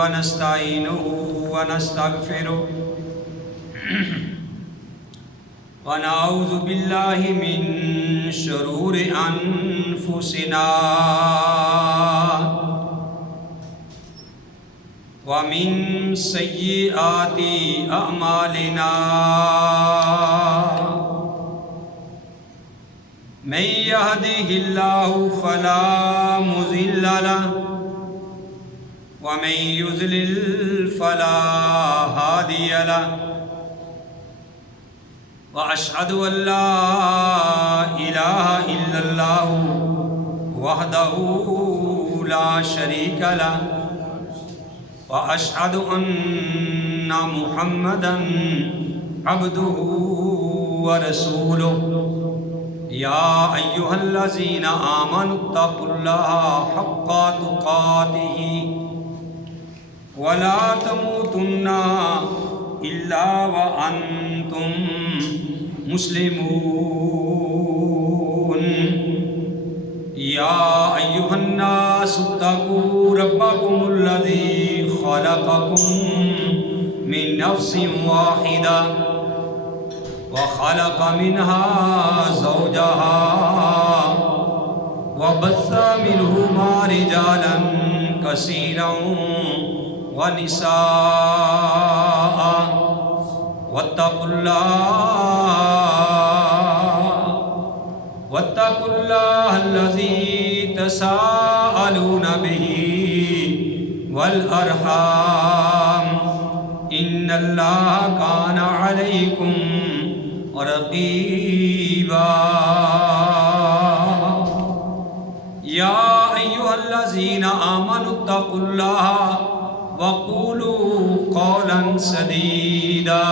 ونستعينه ونستغفره ونعوذ بالله من شرور أنفسنا ومن سيئات أعمالنا من يهده الله فلا مضل له ومن يضلل فلا هادي له وأشهد أن لا إله إلا الله وحده لا شريك له وأشهد أن محمدا عبده ورسوله يا أيها الذين آمنوا اتقوا الله حق تقاته ولا تموتن إلا وأنتم مسلمون يا أيها الناس اتقوا ربكم الذي خلقكم من نفس واحدة وخلق منها زوجها وبث منهما رجالا كثيرا ونساء واتقوا الله الذي تساءلون به والأرحام إن الله كان عليكم رقيبا يا أيها الذين آمنوا اتقوا الله وقولوا قولا سديدا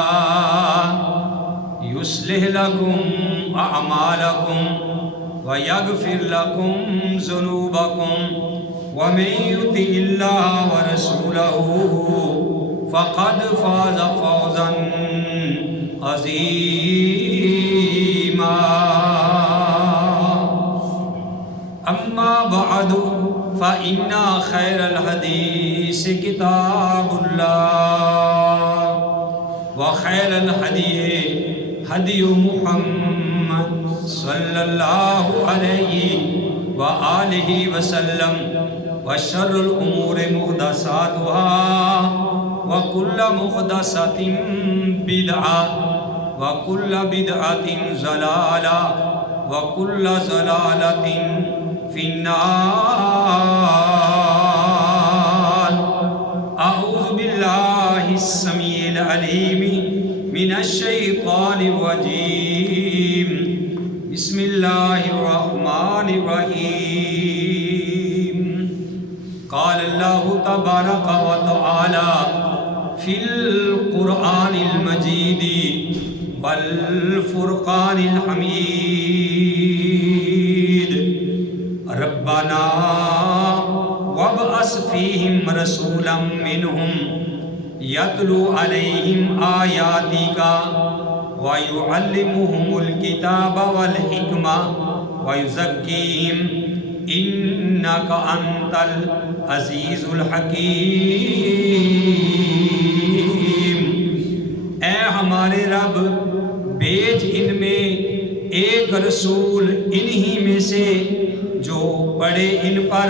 يصلح لكم أعمالكم ويغفر لكم ذنوبكم ومن يطع الله ورسوله فقد فاز فوزا عظيما أما بعد فإن خير الحديث كتاب الله وخير الهدي هدي محمد صلى الله عليه وآله وسلم وشر الأمور محدثاتها وكل محدثة بدعة وكل بدعة ضلالة وكل ضلالة في النار. أعوذ بالله السميع العليم من الشيطان الرجيم. بسم الله الرحمن الرحيم. قال الله تبارك وتعالى في القرآن المجيد والفرقان الحميد ربنا وابعث فيهم رسولا منهم يتلو عليهم آياتك ويعلمهم الكتاب والحكمة ويزكيهم إنك أنت العزيز الحكيم. اے ہمارے رب بھیج ان میں ایک رسول انہی میں سے جو پڑھے ان پر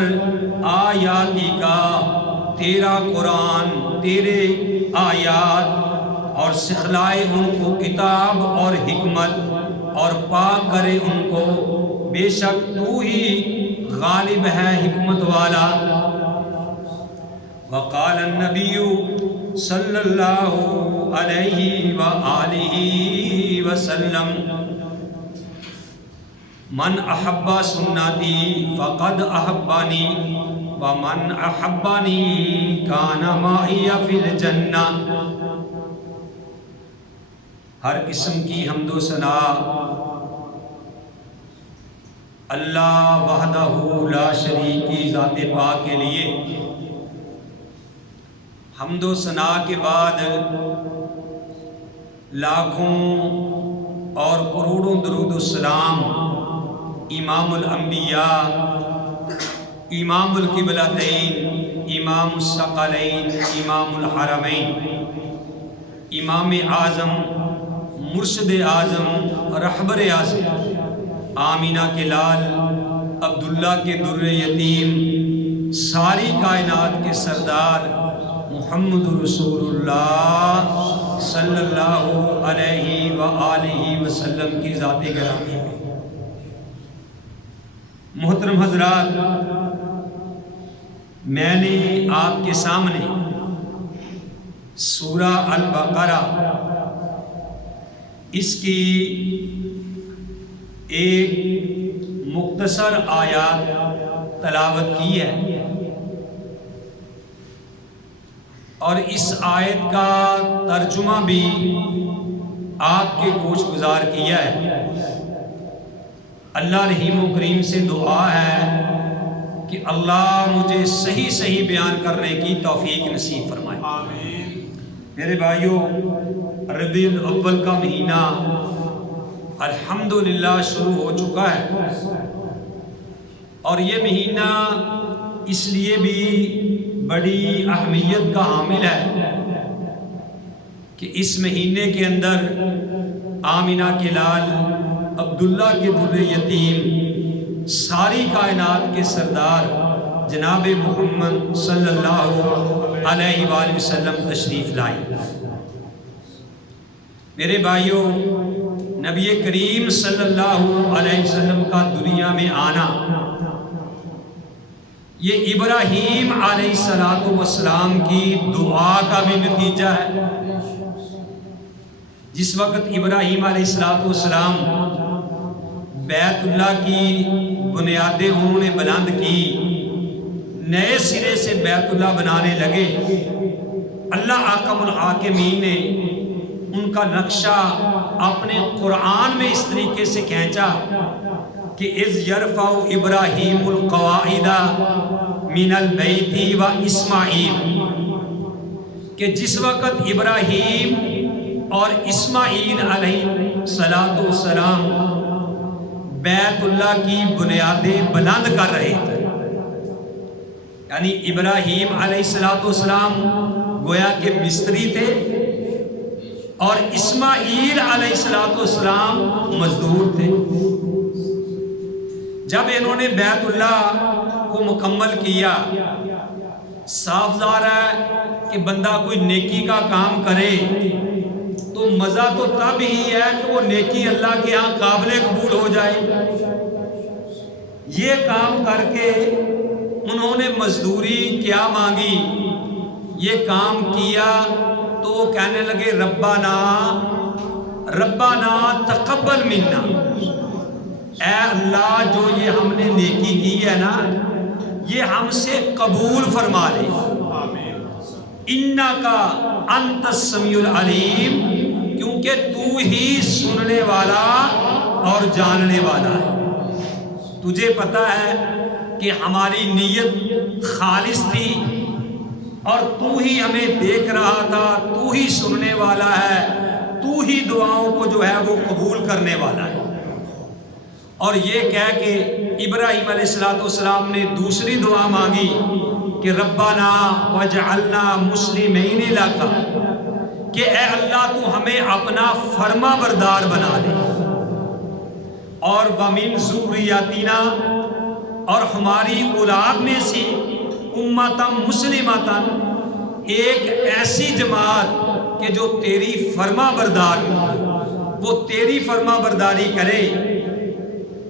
آیاتی کا تیرا قرآن تیرے آیات اور سکھلائے ان کو کتاب اور حکمت اور پاک کرے ان کو. بے شک تو ہی غالب ہے حکمت والا. وقال النبی صلی اللہ علیہ وآلہ وسلم من احب سنتی فقد احبانی ومن احبانی کان معی فی الجنہ. ہر قسم کی حمد و ثنا اللہ وحدہ لا شریک کی ذات پاک کے لیے. حمد و ثنا کے بعد لاکھوں اور کروڑوں درود السلام امام الانبیاء امام القبلتین امام الثقلین، امام الحرمین، امام اعظم، مرشد اعظم، رہبر اعظم، آمینہ کے لال، عبداللہ کے در یتیم، ساری کائنات کے سردار محمد رسول اللہ صلی اللہ علیہ وآلہ وسلم کی ذات گرامی ہے۔ محترم حضرات، میں نے آپ کے سامنے سورہ البقرہ اس کی ایک مختصر آیات تلاوت کی ہے اور اس آیت کا ترجمہ بھی آپ کے گوش گزار کیا ہے۔ اللہ رحیم و کریم سے دعا ہے کہ اللہ مجھے صحیح صحیح بیان کرنے کی توفیق نصیب فرمائے۔ آمین۔ میرے بھائیوں، ربیع الاول کا مہینہ الحمدللہ شروع ہو چکا ہے، اور یہ مہینہ اس لیے بھی بڑی اہمیت کا حامل ہے کہ اس مہینے کے اندر آمینہ کے لال، عبداللہ کے در یتیم، ساری کائنات کے سردار جناب محمد صلی اللہ علیہ وآلہ وسلم تشریف لائے۔ میرے بھائیوں، نبی کریم صلی اللہ علیہ وسلم کا دنیا میں آنا یہ ابراہیم علیہ السلام کی دعا کا بھی نتیجہ ہے۔ جس وقت ابراہیم علیہ السلام بیت اللہ کی بنیادیں انہوں نے بلند کی، نئے سرے سے بیت اللہ بنانے لگے، اللہ احکم الحاکمین نے ان کا نقشہ اپنے قرآن میں اس طریقے سے کھینچا کہ اذ یرفع ابراہیم القواعد من البیت و اسماعیل، کہ جس وقت ابراہیم اور اسماعیل علیہ السلام بیت اللہ کی بنیادیں بلند کر رہے تھے، یعنی ابراہیم علیہ السلام گویا کہ مستری تھے اور اسماعیل علیہ السلام مزدور تھے۔ جب انہوں نے بیت اللہ کو مکمل کیا، صاف ظاہر ہے کہ بندہ کوئی نیکی کا کام کرے تو مزہ تو تب ہی ہے کہ وہ نیکی اللہ کے ہاں قابل قبول ہو جائے۔ یہ کام کر کے انہوں نے مزدوری کیا مانگی، یہ کام کیا تو وہ کہنے لگے ربنا تقبل منا، اے اللہ جو یہ ہم نے نیکی کی ہے نا یہ ہم سے قبول فرما لے، انکا انت السمیع العلیم، کیونکہ تو ہی سننے والا اور جاننے والا ہے۔ تجھے پتہ ہے کہ ہماری نیت خالص تھی اور تو ہی ہمیں دیکھ رہا تھا، تو ہی سننے والا ہے، تو ہی دعاؤں کو جو ہے وہ قبول کرنے والا ہے۔ اور یہ کہہ کے ابراہیم علیہ السلام نے دوسری دعا مانگی کہ ربنا وجعلنا مسلمین لک، کہ اے اللہ تو ہمیں اپنا فرما بردار بنا دے، اور ومن ذریاتنا، اور ہماری اولاد میں سے امتا مسلمتا، ایک ایسی جماعت کہ جو تیری فرما بردار وہ تیری فرما برداری کرے۔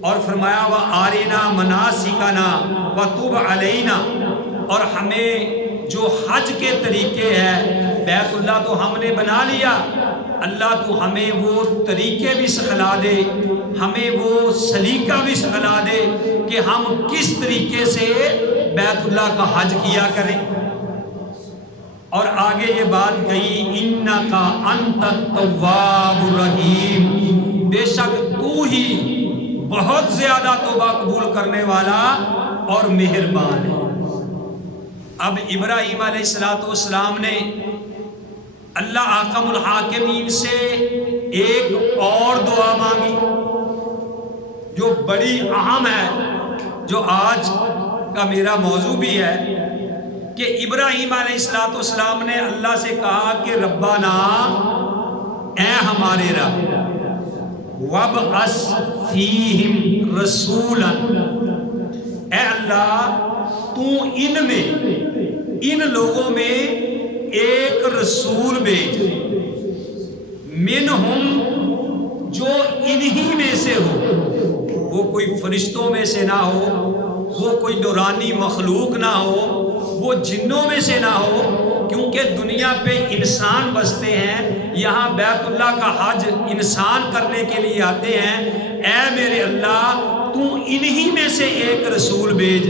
اور فرمایا وَآرِنَا مَنَاسِكَنَا وَتُبْ عَلَيْنَا، اور ہمیں جو حج کے طریقے ہیں، بیت اللہ تو ہم نے بنا لیا، اللہ تو ہمیں وہ طریقے بھی سکھلا دے، ہمیں وہ سلیقہ بھی سکھلا دے کہ ہم کس طریقے سے بیت اللہ کا حج کیا کریں۔ اور آگے یہ بات کہی اِنَّكَ أَنْتَ التَّوَّابُ الرَّحِيمُ، بے شک تو ہی بہت زیادہ توبہ قبول کرنے والا اور مہربان ہے۔ اب ابراہیم علیہ السلام نے اللہ احکم الحاکمین سے ایک اور دعا مانگی جو بڑی اہم ہے، جو آج کا میرا موضوع بھی ہے، کہ ابراہیم علیہ السلام نے اللہ سے کہا کہ ربنا، اے ہمارے رب، وَابْعَثْ فِيهِمْ رَسُولًا، اے اللہ تو ان میں، ان لوگوں میں ایک رسول بھیج، منہم جو انہی میں سے ہو، وہ کوئی فرشتوں میں سے نہ ہو، وہ کوئی نورانی مخلوق نہ ہو، وہ جنوں میں سے نہ ہو، کیونکہ دنیا پہ انسان بستے ہیں، یہاں بیت اللہ کا حج انسان کرنے کے لیے آتے ہیں، اے میرے اللہ تو انہی میں سے ایک رسول بھیج،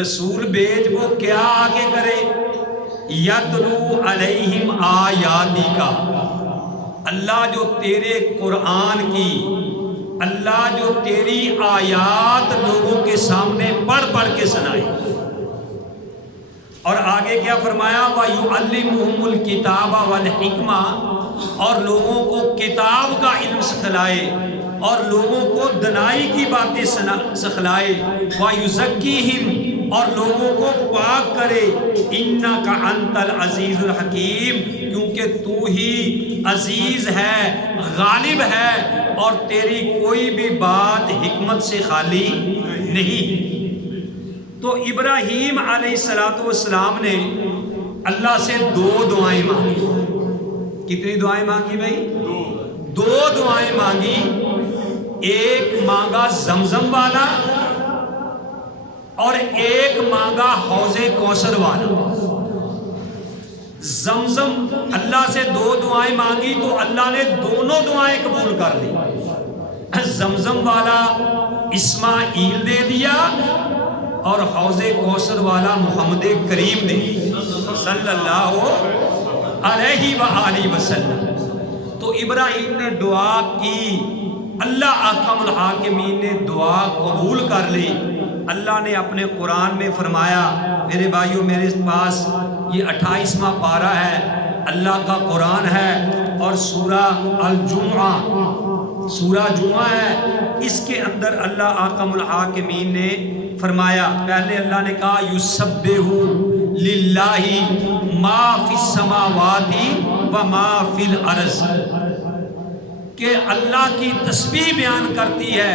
رسول بھیج، وہ کیا آگے کرے، یتلو علیہم آیاتی کا، اللہ جو تیرے قرآن کی، اللہ جو تیری آیات لوگوں کے سامنے پڑھ پڑھ کے سنائے۔ اور آگے کیا فرمایا، وَيُعَلِّمُهُمُ الْكِتَابَ وَالْحِكْمَةَ، اور لوگوں کو کتاب کا علم سکھلائے اور لوگوں کو دنائی کی باتیں سکھلائے، وَيُزَكِّيهِمْ، اور لوگوں کو پاک کرے، إِنَّكَ أَنْتَ الْعَزِيزُ الْحَكِيمُ، کیونکہ تو ہی عزیز ہے، غالب ہے، اور تیری کوئی بھی بات حکمت سے خالی نہیں۔ تو ابراہیم علیہ السلام نے اللہ سے دو دعائیں مانگی۔ کتنی دعائیں مانگی بھائی؟ دو دعائیں مانگی، ایک مانگا زمزم والا اور ایک مانگا حوض کوثر والا۔ زمزم، اللہ سے دو دعائیں مانگی تو اللہ نے دونوں دعائیں قبول کر لی۔ زمزم والا اسماعیل دے دیا اور حوض کوثر والا محمد کریم نے صلی اللہ علیہ وآلہ وسلم۔ تو ابراہیم نے دعا کی، اللہ احکم الحاکمین نے دعا قبول کر لی۔ اللہ نے اپنے قرآن میں فرمایا، میرے بھائیوں میرے پاس یہ 28واں پارہ ہے، اللہ کا قرآن ہے، اور سورہ الجمعہ، سورہ جمعہ ہے، اس کے اندر اللہ احکم الحاکمین نے فرمایا، پہلے اللہ نے کہا یسبح للہ ما فی السماوات و ما فی الارض، کہ اللہ کی تسبیح بیان کرتی ہے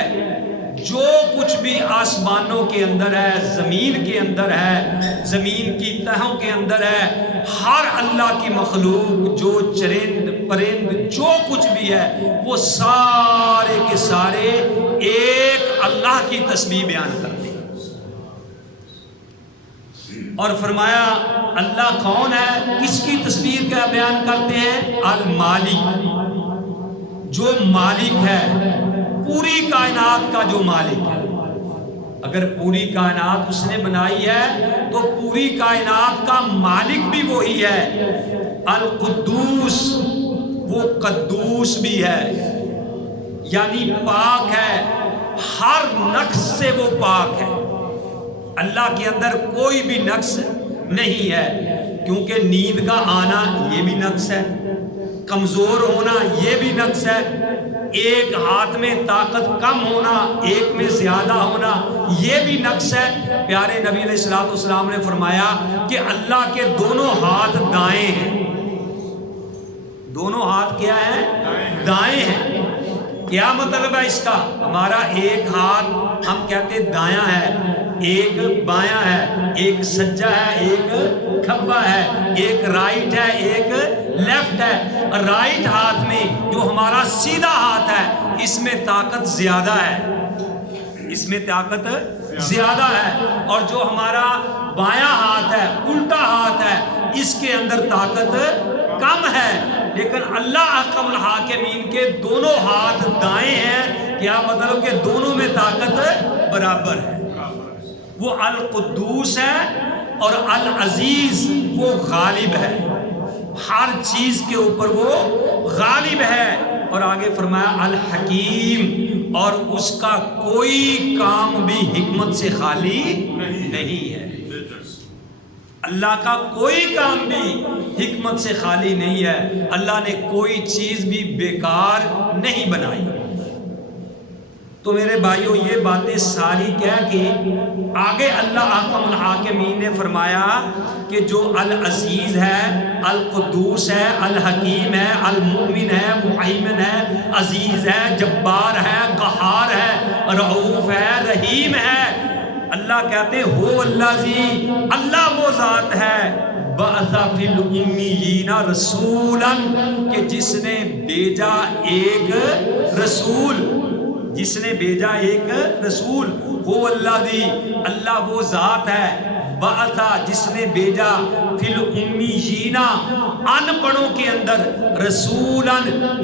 جو کچھ بھی آسمانوں کے اندر ہے، زمین کے اندر ہے، زمین کی تہوں کے اندر ہے، ہر اللہ کی مخلوق، جو چرند پرند جو کچھ بھی ہے، وہ سارے کے سارے ایک اللہ کی تسبیح بیان کرتے ہیں۔ اور فرمایا اللہ کون ہے، کس کی تسبیح کا بیان کرتے ہیں، المالک، جو مالک ہے، پوری کائنات کا جو مالک ہے۔ اگر پوری کائنات اس نے بنائی ہے تو پوری کائنات کا مالک بھی وہی ہے۔ القدوس، وہ قدوس بھی ہے، یعنی پاک ہے، ہر نقص سے وہ پاک ہے۔ اللہ کے اندر کوئی بھی نقص نہیں ہے، کیونکہ نیند کا آنا یہ بھی نقص ہے، کمزور ہونا یہ بھی نقص ہے، ایک ہاتھ میں طاقت کم ہونا، ایک میں زیادہ ہونا یہ بھی نقص ہے۔ پیارے نبی علیہ السلام نے فرمایا کہ اللہ کے دونوں ہاتھ دائیں ہیں۔ دونوں ہاتھ کیا ہیں؟ دائیں ہیں۔ کیا مطلب ہے اس کا؟ ہمارا ایک ہاتھ ہم کہتے دایاں ہے، ایک بایاں ہے، ایک سجا ہے، ایک کھبا ہے، ایک رائٹ ہے، ایک لیفٹ ہے۔ رائٹ ہاتھ میں جو ہمارا سیدھا ہاتھ ہے اس میں طاقت زیادہ ہے، اس میں طاقت زیادہ ہے، اور جو ہمارا بایاں ہاتھ ہے، الٹا ہاتھ ہے، اس کے اندر طاقت کم ہے۔ لیکن اللہ احکم الحاکمین کے دونوں ہاتھ دائیں ہیں، کیا مطلب کہ دونوں میں طاقت برابر ہے۔ وہ القدوس ہے اور العزیز، وہ غالب ہے، ہر چیز کے اوپر وہ غالب ہے۔ اور آگے فرمایا الحکیم، اور اس کا کوئی کام بھی حکمت سے خالی نہیں ہے۔ اللہ کا کوئی کام بھی حکمت سے خالی نہیں ہے، اللہ نے کوئی چیز بھی بیکار نہیں بنائی۔ تو میرے بھائیوں یہ باتیں ساری کہہ کے آگے اللہ احکم الحاکمین نے فرمایا کہ جو العزیز ہے، القدوس ہے، الحکیم ہے، المؤمن ہے، محیمن ہے، عزیز ہے، جبار ہے، قہار ہے، رؤوف ہے، رحیم ہے، اللہ کہتے ہو اللہ زی، اللہ وہ ذات ہے بعث فی الامیین رسولا کہ جس نے بھیجا ایک رسول، جس نے بھیجا ایک رسول، ہو اللہ دی، اللہ وہ ذات ہے بعثا جس نے بھیجا فی الامیین ان پڑھوں کے اندر رسولا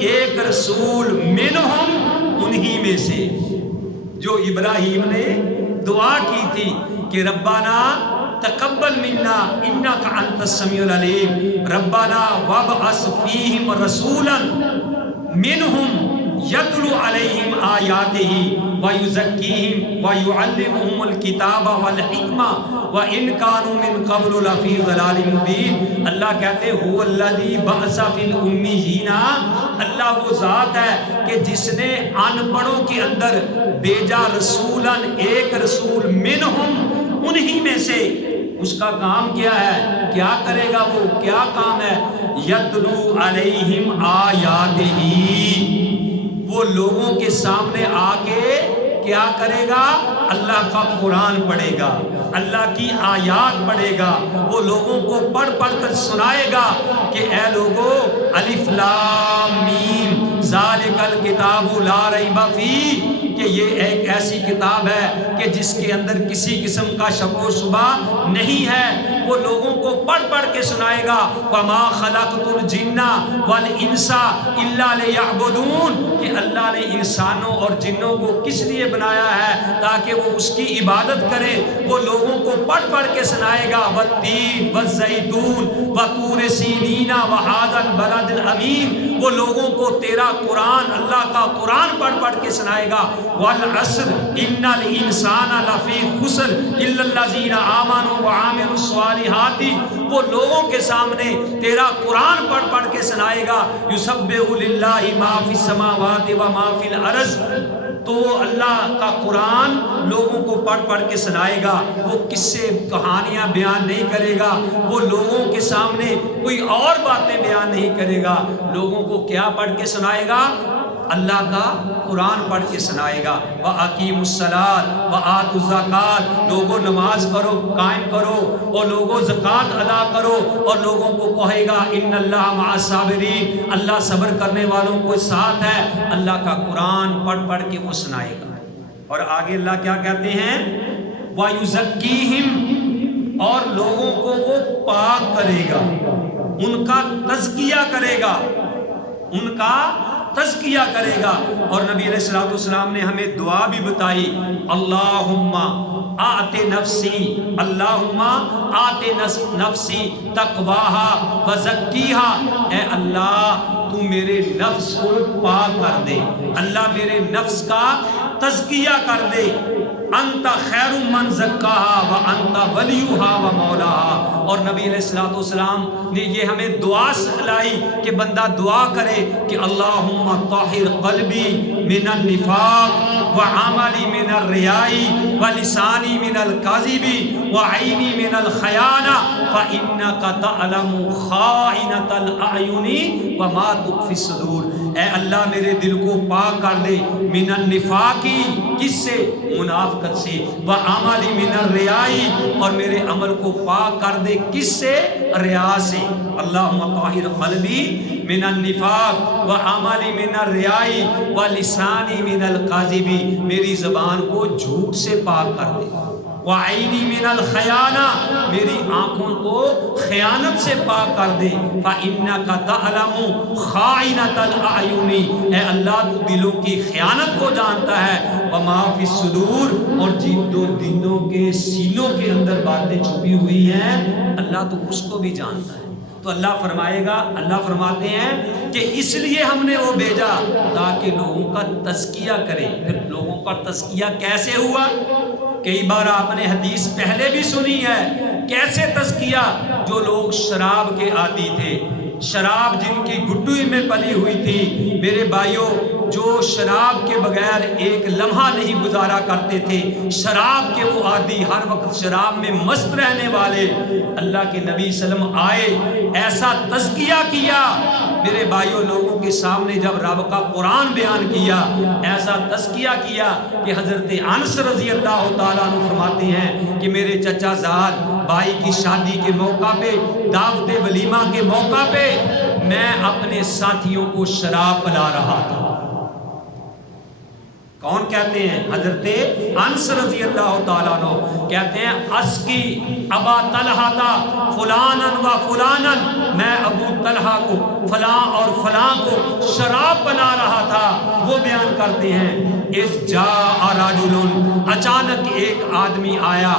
ایک رسول منہم انہی میں سے، جو ابراہیم نے دعا کی تھی کہ ربنا تقبل منا انک انت السمیع العلیم، ربنا وابعث فیہم رسولا منہم یتلو علیہم آیاتہ ویزکیہم ویعلمہم الکتاب والحکمہ وان کانوا من قبل لفی ضلال مبین۔ اللہ کہتے ہو الذی بعث فی الامیین، اللہ وہ ذات ہے کہ جس نے ان پڑھوں کے اندر بھیجا رسولا ایک رسول منہم انہی میں سے، اس کا کام کیا ہے، کیا کرے گا وہ، کیا کام ہے، یتلو علیہم آیاتہ، وہ لوگوں کے سامنے آ کے کیا کرے گا، اللہ کا قرآن پڑھے گا، اللہ کی آیات پڑھے گا، وہ لوگوں کو پڑھ پڑھ کر سنائے گا کہ اے لوگو الف لام میم ذالک الکتاب لا ریب فیہ، کہ یہ ایک ایسی کتاب ہے کہ جس کے اندر کسی قسم کا شک و شبہ نہیں ہے، وہ لوگوں کو پڑھ پڑھ کے سنائے گا وما خلقت الجن والانس الا لیعبدون، کہ اللہ نے انسانوں اور جنوں کو کس لیے بنایا ہے، تاکہ وہ اس کی عبادت کریں، وہ لوگوں کو پڑھ پڑھ کے سنائے گا والتین والزیتون وطور سینین وہذا البلد الامین، وہ لوگوں کو تیرا قرآن، اللہ کا قرآن پڑھ پڑھ کے سنائے گا، والعصر ان الانسان لفی خسر الا الذین آمنوا وعملوا الصالحات، وہ لوگوں کے سامنے تیرا قرآن پڑھ پڑھ کے سنائے گا، یسبح للہ ما فی السماوات و ما فی الارض، تو اللہ کا قرآن لوگوں کو پڑھ پڑھ کے سنائے گا، وہ قصے کہانیاں بیان نہیں کرے گا، وہ لوگوں کے سامنے کوئی اور باتیں بیان نہیں کرے گا، لوگوں کو کیا پڑھ کے سنائے گا، اللہ کا قرآن پڑھ کے سنائے گا۔ وَأَقِيمُوا الصَّلَاةَ وَآتُوا الزَّكَاةَ، لوگوں نماز کرو، قائم کرو، اور لوگوں زکوٰۃ ادا کرو، اور لوگوں کو کہے گا ان اللہ مع الصابرین، اللہ صبر کرنے والوں کو ساتھ ہے، اللہ کا قرآن پڑھ پڑھ کے وہ سنائے گا۔ اور آگے اللہ کیا کہتے ہیں، وَيُزَكِّيهِمْ، اور لوگوں کو وہ پاک کرے گا، ان کا تزکیہ کرے گا، ان کا تزکیہ کرے گا۔ اور نبی علیہ الصلوۃ والسلام نے ہمیں دعا بھی بتائی، اللہم آت نفسی، اللہم آت نفسی تقواہا وزکیہا، اے اللہ تو میرے نفس کو پاک کر دے، اللہ میرے نفس کا تزکیہ کر دے، انت خیر من زکاہا وانت ولیہا ومولاہا۔ اور نبی علیہ الصلوۃ والسلام نے یہ ہمیں دعا سکھلائی کہ بندہ دعا کرے کہ اللہم طہر قلبی من النفاق وعملی من الریاء ولسانی من الکذب وعینی من الخیانہ فإنک تعلم خائنۃ الاعین وما تخفی الصدور، اے اللہ میرے دل کو پاک کر دے، من النفاقی، کس سے، منافقت سے، وعملی من الریاء، اور میرے عمل کو پاک کر دے کس سے، ریا سے، اللہم طہر قلبی من النفاق وعملی من الریاء ولسانی من الکذب، میری زبان کو جھوٹ سے پاک کر دے، وعینی من الخیانہ، میری آنکھوں کو خیانت سے پاک کر دے، فإنک تعلم خائنۃ الاعین، اے اللہ تو دلوں کی خیانت کو جانتا ہے، وما فی الصدور، اور جن دو دلوں کے سینوں کے اندر باتیں چھپی ہوئی ہیں اللہ تو اس کو بھی جانتا ہے۔ تو اللہ فرمائے گا، اللہ فرماتے ہیں کہ اس لیے ہم نے وہ بھیجا تاکہ لوگوں کا تزکیہ کرے۔ پھر لوگوں کا تزکیہ کیسے ہوا؟ کئی بار آپ نے حدیث پہلے بھی سنی ہے، کیسے تزکیہ، جو لوگ شراب کے عادی تھے، شراب جن کی گٹوئی میں پلی ہوئی تھی، میرے بھائیوں جو شراب کے بغیر ایک لمحہ نہیں گزارا کرتے تھے، شراب کے وہ عادی، ہر وقت شراب میں مست رہنے والے، اللہ کے نبی صلی اللہ علیہ وسلم آئے، ایسا تزکیہ کیا میرے بھائیوں لوگوں کے سامنے، جب رب کا قرآن بیان کیا ایسا تزکیہ کیا کہ حضرت انس رضی اللہ تعالیٰ عنہ فرماتے ہیں کہ میرے چچا زاد بھائی کی شادی کے موقع پہ، دعوت ولیمہ کے موقع پہ میں اپنے ساتھیوں کو شراب پلا رہا تھا۔ کون کہتے ہیں؟ حضرت انس رضی اللہ تعالیٰ عنہ کہتے ہیں اسکی ابا طلحہ فلانا و فلانا، میں ابو طلحہ کو فلاں اور فلاں کو شراب بنا رہا تھا۔ وہ بیان کرتے ہیں اس جاء رجل، اچانک ایک آدمی آیا،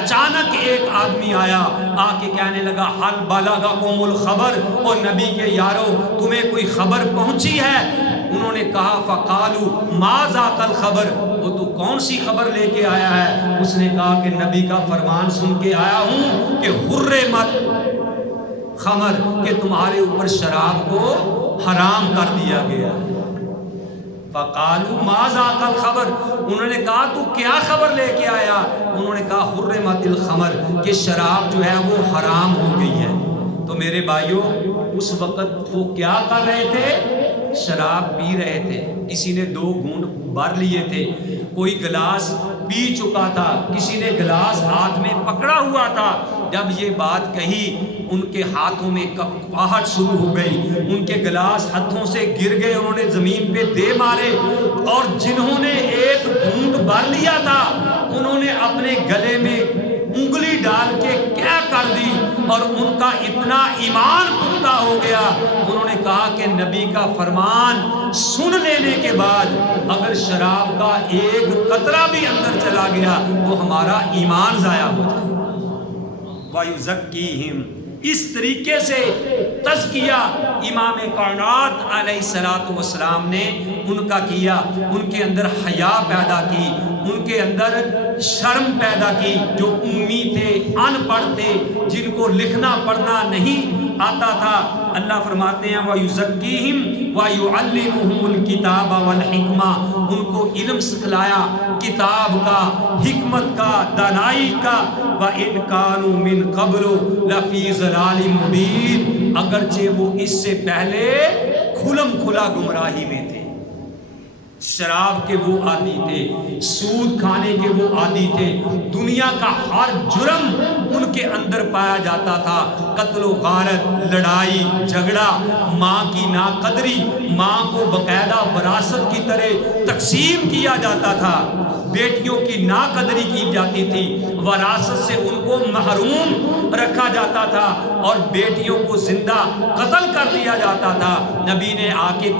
اچانک ایک آدمی آیا، آ کے کہنے لگا حل بلغکم الخبر، اور نبی کے یارو تمہیں کوئی خبر پہنچی ہے؟ انہوں نے کہا فقالوا ما ذاک الخبر، وہ تو کون سی خبر لے کے آیا ہے؟ اس نے کہا کہ نبی کا فرمان سن کے آیا ہوں کہ حرمت خمر، کہ تمہارے اوپر شراب کو حرام کر دیا گیا۔ فقالوا ما ذاک الخبر، انہوں نے کہا تو کیا خبر لے کے آیا؟ انہوں نے کہا حرمت الخمر، کہ شراب جو ہے وہ حرام ہو گئی ہے۔ تو میرے بھائیوں اس وقت وہ کیا کر رہے تھے؟ شراب پی رہے تھے، کسی نے 2 گھونٹ بھر لیے تھے، کوئی گلاس پی چکا تھا، کسی نے گلاس ہاتھ میں پکڑا ہوا تھا۔ جب یہ بات کہی ان کے ہاتھوں میں کپاہٹ شروع ہو گئی، ان کے گلاس ہاتھوں سے گر گئے، انہوں نے زمین پہ دے مارے، اور جنہوں نے 1 گھونٹ بھر لیا تھا انہوں نے اپنے گلے میں انگلی ڈال کے کیا کر دی، اور ان کا اتنا ایمان پختہ ہو گیا، انہوں نے کہا کہ نبی کا فرمان سن لینے کے بعد اگر شراب کا 1 قطرہ بھی اندر چلا گیا تو ہمارا ایمان ضائع ہو جائے۔ وَيُزَكِّيهِمْ، اس طریقے سے تزکیہ امام کائنات علیہ الصلوۃ والسلام نے ان کا کیا، ان کے اندر حیا پیدا کی، ان کے اندر شرم پیدا کی، جو امی تھے، ان پڑھ تھے، جن کو لکھنا پڑھنا نہیں آتا تھا۔ اللہ فرماتے ہیں وَيُزَكِّيهِمْ وَيُعَلِّمُهُمُ الْكِتَابَ وَالْحِكْمَةَ، ان کو علم سکھلایا، کتاب کا، حکمت کا، دانائی کا۔ وَإِنْ كَانُوا مِنْ قَبْلُ لَفِي ضَلَالٍ مُبِينٍ، اگرچہ وہ اس سے پہلے کھلم کھلا گمراہی میں تھے، شراب کے وہ عادی تھے، سود کھانے کے وہ عادی تھے، دنیا کا ہر جرم ان کے اندر پایا جاتا تھا، قتل و غارت، لڑائی جھگڑا، ماں کی ناقدری، ماں کو باقاعدہ وراثت کی طرح تقسیم کیا جاتا تھا، بیٹیوں کی ناقدری کی جاتی تھی، وراثت سے ان کو محروم رکھا جاتا تھا، اور بیٹیوں کو زندہ قتل کر دیا جاتا تھا۔ نبی نے آ کے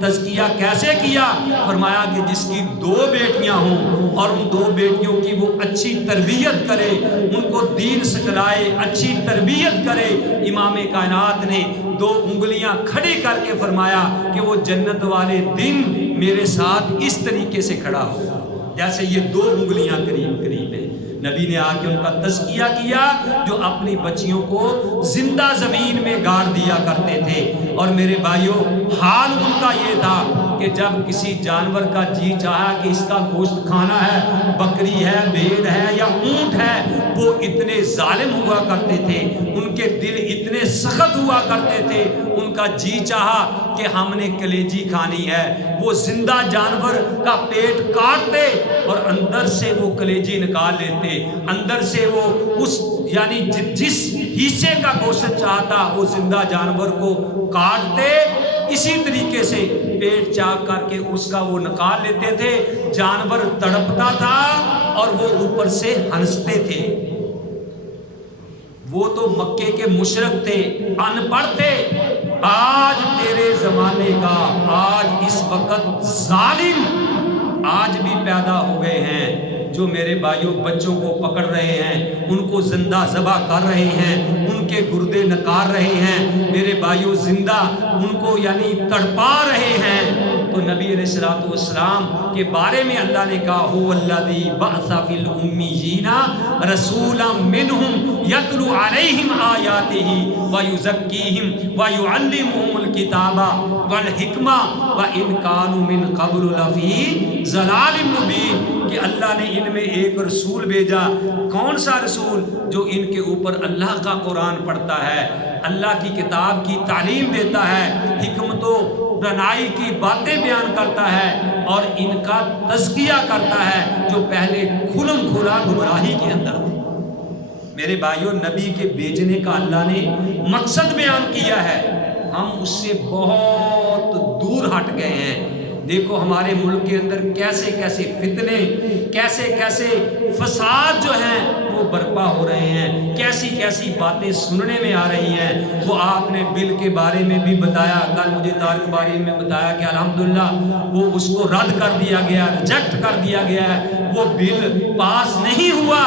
تزکیہ کیسے کیا؟ فرمایا کہ جس کی 2 بیٹیاں ہوں اور ان 2 بیٹیوں کی وہ اچھی تربیت کرے، ان کو دین سکھلائے، اچھی تربیت کرے۔ امام کائنات نے 2 انگلیاں کھڑی کر کے فرمایا کہ وہ جنت والے دن میرے ساتھ اس طریقے سے کھڑا ہو جیسے یہ 2 انگلیاں قریب قریب ہیں۔ نبی نے آ کے ان کا تزکیہ کیا، جو اپنی بچیوں کو زندہ زمین میں گاڑ دیا کرتے تھے۔ اور میرے بھائیوں حال ان کا یہ تھا کہ جب کسی جانور کا جی چاہا کہ اس کا گوشت کھانا ہے، بکری ہے، بھیڑ ہے یا اونٹ ہے، وہ اتنے ظالم ہوا کرتے تھے، ان کے دل اتنے سخت ہوا کرتے تھے، ان کا جی چاہا کہ ہم نے کلیجی کھانی ہے، وہ زندہ جانور کا پیٹ کاٹتے اور اندر سے وہ کلیجی نکال لیتے، اندر سے وہ اس یعنی جس حصے کا گوشت چاہتا وہ زندہ جانور کو کاٹتے، اسی طریقے سے پیٹ چاک کر کے اس کا وہ نکال لیتے تھے، جانور تڑپتا تھا اور وہ اوپر سے ہنستے تھے۔ وہ تو مکے کے مشرک تھے، ان پڑھ تھے۔ آج تیرے زمانے کا، آج اس وقت ظالم آج بھی پیدا ہو گئے ہیں، جو میرے بھائیوں بچوں کو پکڑ رہے ہیں، ان کو زندہ ذبح کر رہے ہیں، ان کے گردے نکال رہے ہیں، میرے بھائیوں زندہ ان کو یعنی تڑپا رہے ہیں۔ تو نبی علیہ الصلوۃ والسلام کے بارے میں اللہ نے کہا هو الذی بعث فی الامیین رسولا منہم یتلو علیہم آیاتہ ویزکیہم ویعلمہم الکتاب والحکمہ وان کانوا من قبل لفی ضلال مبین، کہ اللہ نے ان میں ایک رسول بھیجا۔ کون سا رسول؟ جو ان کے اوپر اللہ کا قرآن پڑھتا ہے، اللہ کی کتاب کی تعلیم دیتا ہے، حکمت و دانائی کی باتیں بیان کرتا ہے اور ان کا تزکیہ کرتا ہے جو پہلے کھلم کھلا گمراہی کے اندر تھے۔ میرے بھائیوں، نبی کے بھیجنے کا اللہ نے مقصد بیان کیا ہے، ہم اس سے بہت دور ہٹ گئے ہیں۔ دیکھو ہمارے ملک کے اندر کیسے کیسے فتنے، کیسے کیسے فساد جو ہیں وہ برپا ہو رہے ہیں، کیسی کیسی باتیں سننے میں آ رہی ہیں۔ وہ آپ نے بل کے بارے میں بھی بتایا، کل مجھے طارق باری میں بتایا کہ الحمدللہ وہ اس کو رد کر دیا گیا، ریجیکٹ کر دیا گیا ہے، وہ بل پاس نہیں ہوا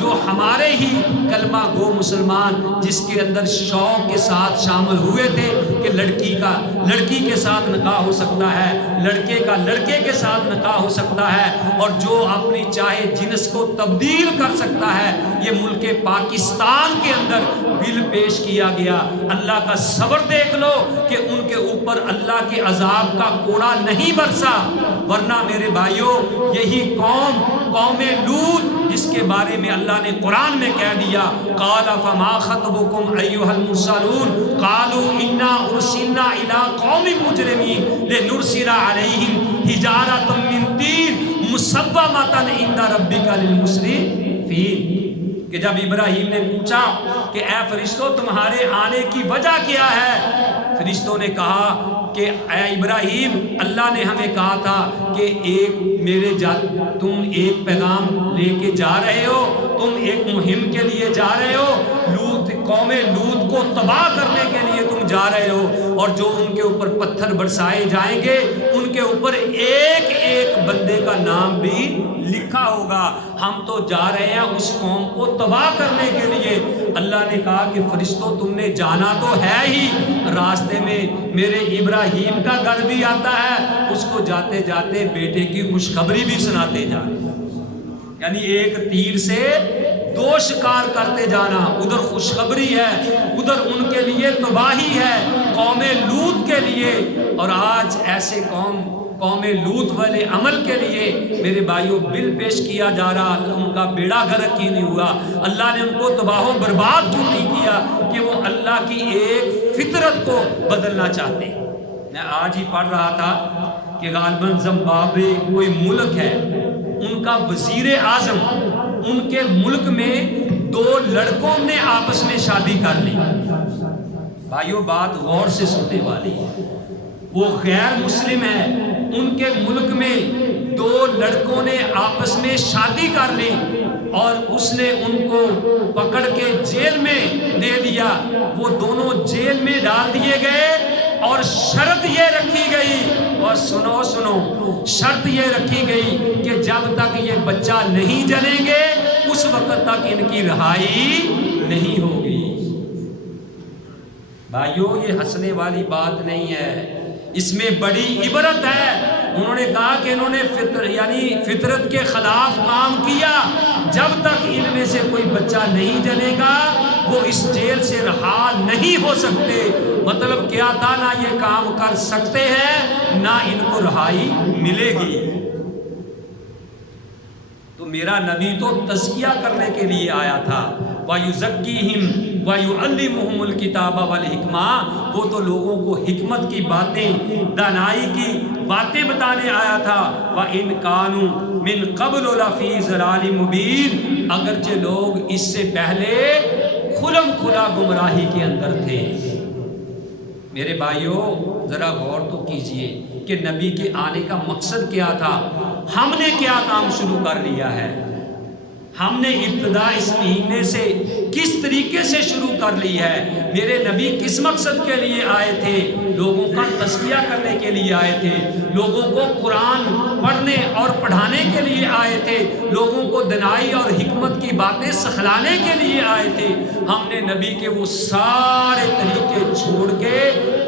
جو ہمارے ہی کلمہ گو مسلمان جس کے اندر شوق کے ساتھ شامل ہوئے تھے کہ لڑکی کا لڑکی کے ساتھ نکاح ہو سکتا ہے، لڑکے کا لڑکے کے ساتھ نکاح ہو سکتا ہے، اور جو اپنی چاہے جنس کو تبدیل کر سکتا ہے، یہ ملک پاکستان کے اندر بل پیش کیا گیا۔ اللہ کا صبر دیکھ لو کہ ان کے اوپر اللہ کے عذاب کا کوڑا نہیں برسا، ورنہ میرے بھائیوں یہی قوم لوط جس کے بارے میں اللہ نے قرآن میں کہہ دیا قال فما خطبكم ایھا المرسلون قالوا انا ارسلنا الى قوم مجرمین لنرسل علیہم حجارۃ من طین مصومۃ عند ربک للمسرفین، کہ جب ابراہیم نے پوچھا کہ اے فرشتوں تمہارے آنے کی وجہ کیا ہے، فرشتوں نے کہا کہ اے ابراہیم اللہ نے ہمیں کہا تھا کہ تم ایک پیغام لے کے جا رہے ہو، تم ایک مہم کے لیے جا رہے ہو، قوم لوط کو تباہ کرنے کے لیے تم جا رہے ہو، اور جو ان کے اوپر پتھر برسائے جائیں گے ان کے اوپر ایک ایک بندے کا نام بھی لکھا ہوگا، ہم تو جا رہے ہیں اس قوم کو تباہ کرنے کے لیے۔ اللہ نے کہا کہ فرشتوں تم نے جانا تو ہے ہی، راستے میں میرے ابراہیم کا گھر بھی آتا ہے، اس کو جاتے جاتے بیٹے کی خوشخبری بھی سناتے جانا، یعنی ایک تیر سے دو شکار کرتے جانا، ادھر خوشخبری ہے، ادھر ان کے لیے تباہی ہے قوم لوط کے لیے۔ اور آج ایسے قوم لوط والے عمل کے لیے میرے بھائیوں بل پیش کیا جا رہا، ان کا بیڑا غرق کیوں نہیں ہوا؟ اللہ نے ان کو تباہ و برباد کیوں نہیں کیا؟ کہ وہ اللہ کی ایک فطرت کو بدلنا چاہتے ہیں۔ میں آج ہی پڑھ رہا تھا کہ غالباً زمبابوے کوئی ملک ہے، ان کا وزیر اعظم ان کے ملک میں دو لڑکوں نے آپس میں شادی کر لی۔ بھائیوں بات غور سے سننے والی ہے، وہ غیر مسلم ہے، ان کے ملک میں دو لڑکوں نے آپس میں شادی کر لی اور اس نے ان کو پکڑ کے جیل میں دے دیا، وہ دونوں جیل میں ڈال دیے گئے، اور شرط یہ رکھی گئی، اور سنو شرط یہ رکھی گئی کہ جب تک یہ بچہ نہیں جنیں گے اس وقت تک ان کی رہائی نہیں ہوگی۔ بھائیوں یہ ہنسنے والی بات نہیں ہے، اس میں بڑی عبرت ہے۔ انہوں نے کہا کہ انہوں نے فطرت کے خلاف کام کیا، جب تک ان میں سے کوئی بچہ نہیں جنے گا وہ اس جیل سے رہا نہیں ہو سکتے۔ مطلب کیا تھا؟ نہ یہ کام کر سکتے ہیں نہ ان کو رہائی ملے گی۔ تو میرا نبی تو تزکیہ کرنے کے لیے آیا تھا، وَيُزَكِّيهِمْ وَيُعَلِّمُهُمُ الْكِتَابَ وَالْحِكْمَةَ، وہ تو لوگوں کو حکمت کی باتیں، دانائی کی باتیں بتانے آیا تھا۔ وَإِنْ كَانُوا مِنْ قَبْلُ لَفِي ضَلَالٍ مُبِينٍ، اگرچہ لوگ اس سے پہلے کھلم کھلا گمراہی کے اندر تھے۔ میرے بھائیوں ذرا غور تو کیجئے کہ نبی کے آنے کا مقصد کیا تھا، ہم نے کیا کام شروع کر لیا ہے، ہم نے ابتدا اس مہینے سے کس طریقے سے شروع کر لی ہے۔ میرے نبی کس مقصد کے لیے آئے تھے؟ لوگوں کا تزکیہ کرنے کے لیے آئے تھے، لوگوں کو قرآن پڑھنے اور پڑھانے کے لیے آئے تھے، لوگوں کو دانائی اور حکمت کی باتیں سکھلانے کے لیے آئے تھے۔ ہم نے نبی کے وہ سارے طریقے چھوڑ کے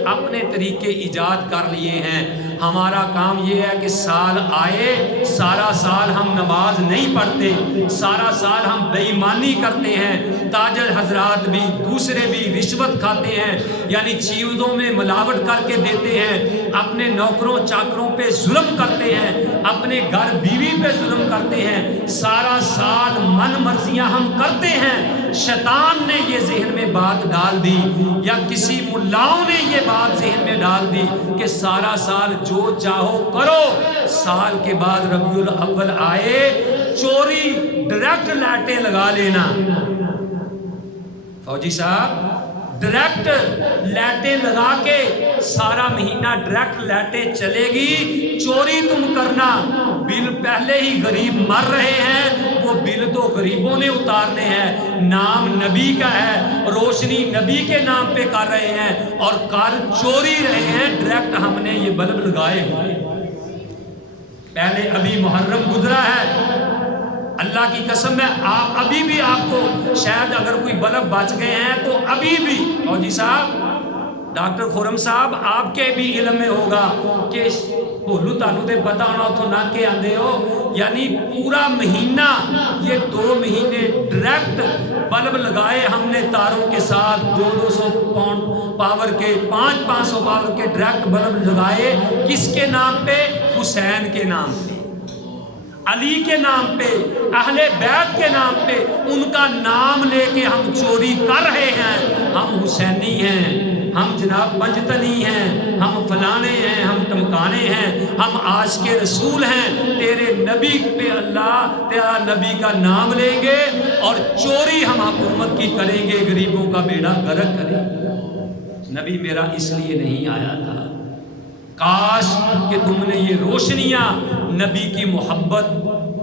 اپنے طریقے ایجاد کر لیے ہیں۔ ہمارا کام یہ ہے کہ سال آئے، سارا سال ہم نماز نہیں پڑھتے، سارا سال ہم بے ایمانی کرتے ہیں، تاجر حضرات بھی دوسرے بھی رشوت کھاتے ہیں، یعنی چیزوں میں ملاوٹ کر کے دیتے ہیں، اپنے نوکروں چاکروں پہ ظلم کرتے ہیں، اپنے گھر بیوی پہ ظلم کرتے ہیں، سارا سال من مرضیاں ہم کرتے ہیں۔ شیطان نے یہ ذہن میں بات ڈال دی یا کسی ملاؤں نے یہ بات ذہن میں ڈال دی کہ سارا سال جو چاہو کرو، سال کے بعد ربیع الاول آئے چوری ڈائریکٹ لاٹیں لگا لینا۔ فوجی صاحب ڈائریکٹ لائٹیں لگا کے سارا مہینہ ڈائریکٹ لائٹیں چلے گی، چوری تم کرنا، بل پہلے ہی غریب مر رہے ہیں، وہ بل تو غریبوں نے اتارنے ہیں، نام نبی کا ہے، روشنی نبی کے نام پہ کر رہے ہیں اور کر چوری رہے ہیں، ڈائریکٹ ہم نے یہ بلب لگائے ہوئے۔ پہلے ابھی محرم گزرا ہے، اللہ کی قسم ہے آپ ابھی بھی آپ کو شاید اگر کوئی بلب بچ گئے ہیں تو ابھی بھی فوجی صاحب ڈاکٹر خرم صاحب آپ کے بھی علم میں ہوگا کہ بولو تانوں تے پتا ہونا اتوں نہ کے آندے ہو، یعنی پورا مہینہ یہ 2 مہینے ڈائریکٹ بلب لگائے ہم نے تاروں کے ساتھ، 200 پاور کے 500 پاور کے ڈائریکٹ بلب لگائے، کس کے نام پہ؟ حسین کے نام پہ، علی کے نام پہ، اہل بیت کے نام پہ، ان کا نام لے کے ہم چوری کر رہے ہیں۔ ہم حسینی ہیں، ہم جناب پنجتنی ہیں، ہم فلانے ہیں، ہم تمکانے ہیں، ہم عاشق رسول ہیں، تیرے نبی پہ اللہ تیرا نبی کا نام لیں گے اور چوری ہم حکومت کی کریں گے، غریبوں کا بیڑا غرق کریں گے۔ نبی میرا اس لیے نہیں آیا تھا، کاش کہ تم نے یہ روشنیاں نبی کی محبت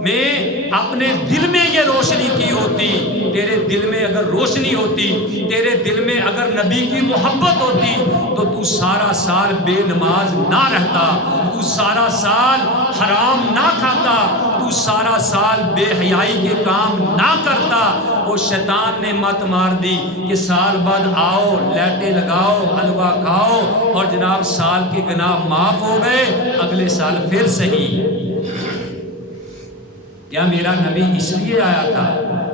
میں اپنے دل میں یہ روشنی کی ہوتی، تیرے دل میں اگر روشنی ہوتی، تیرے دل میں اگر نبی کی محبت ہوتی تو تو سارا سال بے نماز نہ رہتا، تو سارا سال حرام نہ کھاتا، تو سارا سال بے حیائی کے کام نہ کرتا۔ وہ شیطان نے مت مار دی کہ سال بعد آؤ، لائٹیں لگاؤ، حلوہ کھاؤ اور جناب سال کے گناہ معاف ہو گئے، اگلے سال پھر صحیح۔ کیا میرا نبی اس لیے آیا تھا؟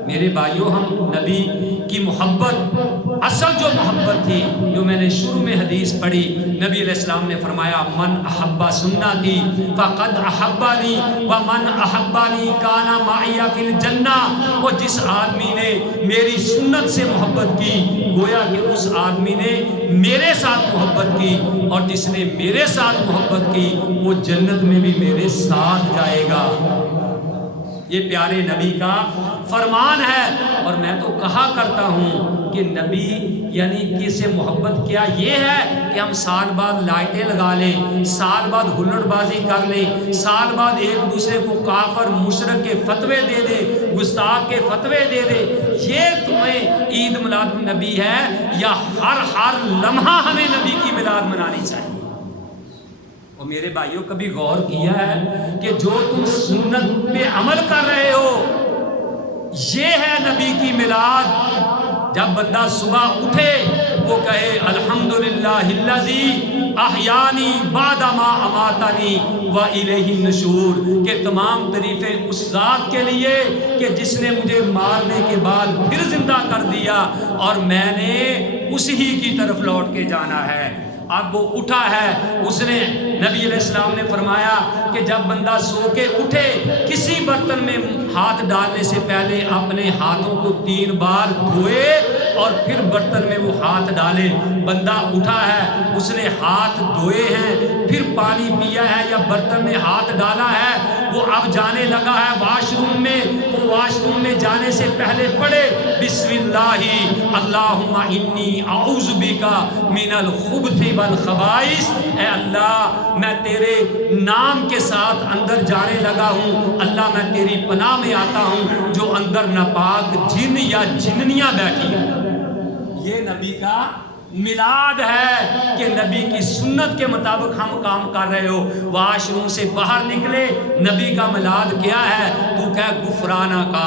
میرے بھائیوں، ہم نبی کی محبت، اصل جو محبت تھی جو میں نے شروع میں حدیث پڑھی، نبی علیہ السلام نے فرمایا من احب سنتی فقد احبنی ومن احبنی کان معی فی الجنہ۔ وہ جس آدمی نے میری سنت سے محبت کی گویا کہ اس آدمی نے میرے ساتھ محبت کی، اور جس نے میرے ساتھ محبت کی وہ جنت میں بھی میرے ساتھ جائے گا۔ یہ پیارے نبی کا فرمان ہے، اور میں تو کہا کرتا ہوں کہ نبی یعنی کس سے محبت کیا یہ ہے کہ ہم سال بعد لائٹیں لگا لیں، سال بعد ہلڑ بازی کر لیں، سال بعد ایک دوسرے کو کافر مشرک کے فتوے دے دے، گستاخ کے فتوے دے دے۔ یہ تمہیں عید میلاد النبی ہے یا ہر لمحہ ہمیں نبی کی میلاد منانی چاہیے؟ اور میرے بھائیوں کبھی غور کیا ہے کہ جو تم سنت پہ عمل کر رہے ہو یہ ہے نبی کی میلاد؟ جب بندہ صبح اٹھے وہ کہے الحمدللہ الذی احیانی بعد ما اماتنی والیہ النشور، کہ تمام تعریفیں اس ذات کے لیے کہ جس نے مجھے مارنے کے بعد پھر زندہ کر دیا اور میں نے اسی کی طرف لوٹ کے جانا ہے۔ اب وہ اٹھا ہے، اس نے نبی علیہ السلام نے فرمایا کہ جب بندہ سو کے اٹھے کسی برتن میں ہاتھ ڈالنے سے پہلے اپنے ہاتھوں کو 3 بار دھوئے اور پھر برتن میں وہ ہاتھ ڈالے۔ بندہ اٹھا ہے، اس نے ہاتھ دھوئے ہیں، پھر پانی پیا ہے یا برتن میں ہاتھ ڈالا ہے، وہ اب جانے لگا ہے واش روم میں، وہ واش روم میں جانے سے پہلے پڑھے بسم اللہ اللہم انی اعوذ بک من الخبث والخبائث۔ اے اللہ میں تیرے نام کے ساتھ اندر جانے لگا ہوں، اللہ میں تیری پناہ میں آتا ہوں جو اندر ناپاک جن یا جننیاں بیٹھی ہیں۔ یہ نبی کا میلاد ہے کہ نبی کی سنت کے مطابق ہم کام کر رہے ہو۔ واش روم سے باہر نکلے، نبی کا میلاد کیا ہے؟ تو کہہ غفرانہ کا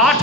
8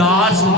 10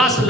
10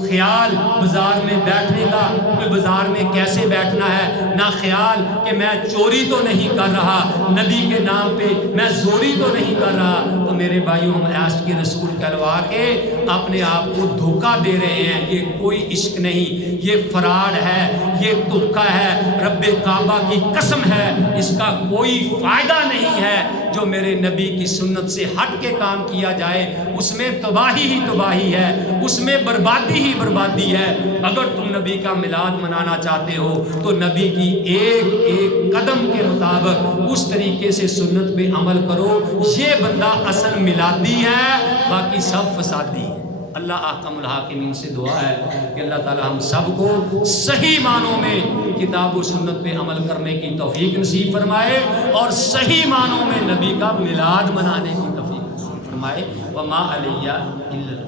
خیال بازار میں بیٹھنے کا، کوئی بازار میں کیسے بیٹھنا ہے، نہ خیال کہ میں چوری تو نہیں کر رہا، نبی کے نام پہ میں زوری تو نہیں کر رہا۔ تو میرے بھائیوں ہم عشق کے رسول کہلوا کے اپنے آپ کو دھوکہ دے رہے ہیں۔ یہ کوئی عشق نہیں، یہ فراڈ ہے، یہ دھوکہ ہے، رب کعبہ کی قسم ہے اس کا کوئی فائدہ نہیں ہے۔ جو میرے نبی کی سنت سے ہٹ کے کام کیا جائے اس میں تباہی ہی تباہی ہے، اس میں بربادی ہی بربادی ہے۔ اگر تم نبی کا میلاد منانا چاہتے ہو تو نبی کی ایک ایک قدم کے مطابق اس طریقے سے سنت پہ عمل کرو۔ یہ بندہ اصل میلادی ہے، باقی سب فسادی ہے۔ اللہ احکم الحاکمین سے دعا ہے کہ اللہ تعالی ہم سب کو صحیح معنوں میں کتاب و سنت پہ عمل کرنے کی توفیق نصیب فرمائے اور صحیح معنوں میں نبی کا میلاد منانے کی توفیق نصیب فرمائے۔ وما علیہ الا